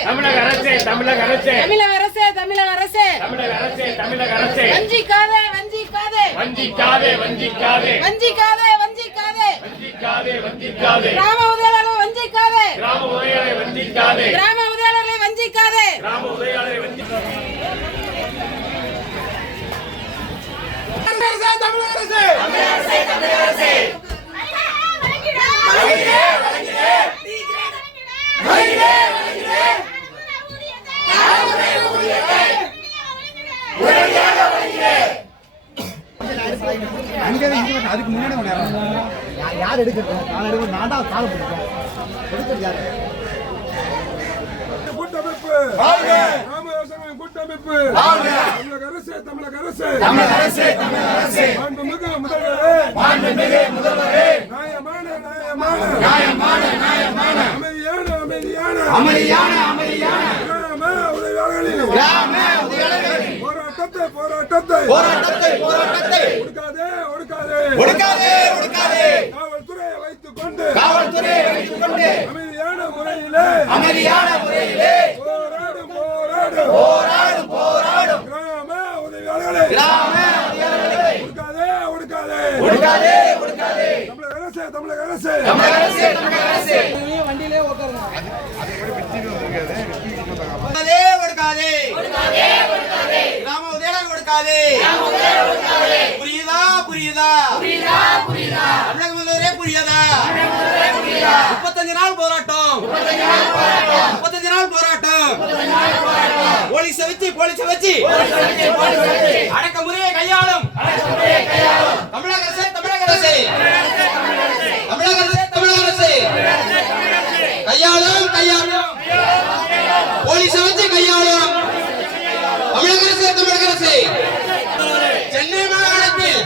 தமிழக அரசு வஞ்சிக்காதே கிராம உதவியாளர்களை வஞ்சிக்காதே அதுக்கு முன்னாடி யார் எடுக்கிறது? நான் எடுக்க நான் தான் கால பிடிக்கும். எடுக்கிறது யாரு? கூட்டமைப்பு கூட்டமைப்பு தமிழக அரசு மாண்புமிகு முதல்வரே நியாயமான அமைதியான கிராம உதவியாளர்களின் போராட்டத்தை ஒடுக்காதே காவல்துறையை வைத்துக் கொண்டு அமைதியான முறையிலே போராடும் கிராம உதவியாளர்களை ஒடுக்காதே தமிழக அரசு வண்டியிலே புரியுதா தமிழக முதல்வரே புரியாதா? 35 நாள் போராட்டம் போலீஸை வச்சு அடக்குமுறையை கையாளும் தமிழக அரசு கையாளும் போலீஸை வச்சு கையாளும் தமிழக அரசு சென்னை மாகாணத்தில்